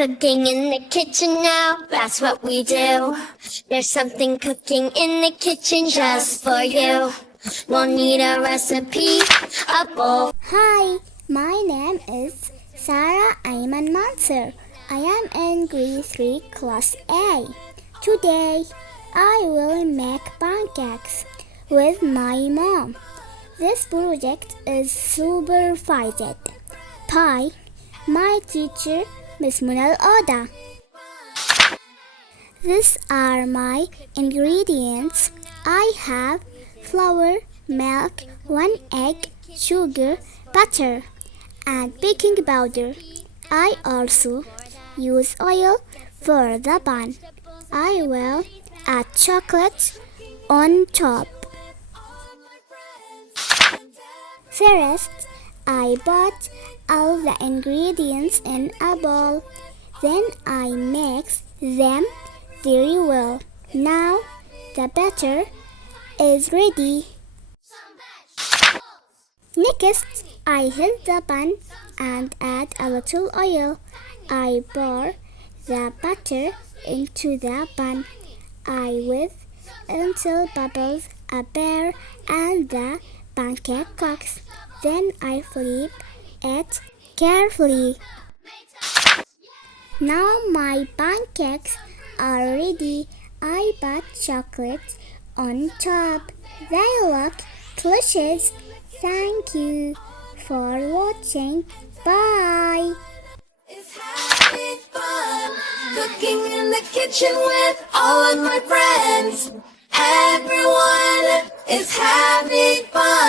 cooking in the kitchen now, that's what we do. There's something cooking in the kitchen just for you. We'll need a recipe, a bowl. Hi, my name is Sarah Ayman Mansur. I am in grade 3 class A. Today, I will make pancakes with my mom. This project is supervised by my teacher, Miss Munal Oda. These are my ingredients. I have flour, milk, 1 egg, sugar, butter, and baking powder. I also use oil for the bun. I will add chocolate on top. First, I put all the ingredients in a bowl. Then I mix them very well. Now the batter is ready. Next, I heat the pan and add a little oil. I pour the butter into the pan. I whip until bubbles appear and the pancake cooks. Then I flip it carefully. Now my pancakes are ready. I put chocolate on top. They look delicious. Thank you for watching. Bye. It's having fun, cooking in the kitchen with all of my friends. Everyone is having fun.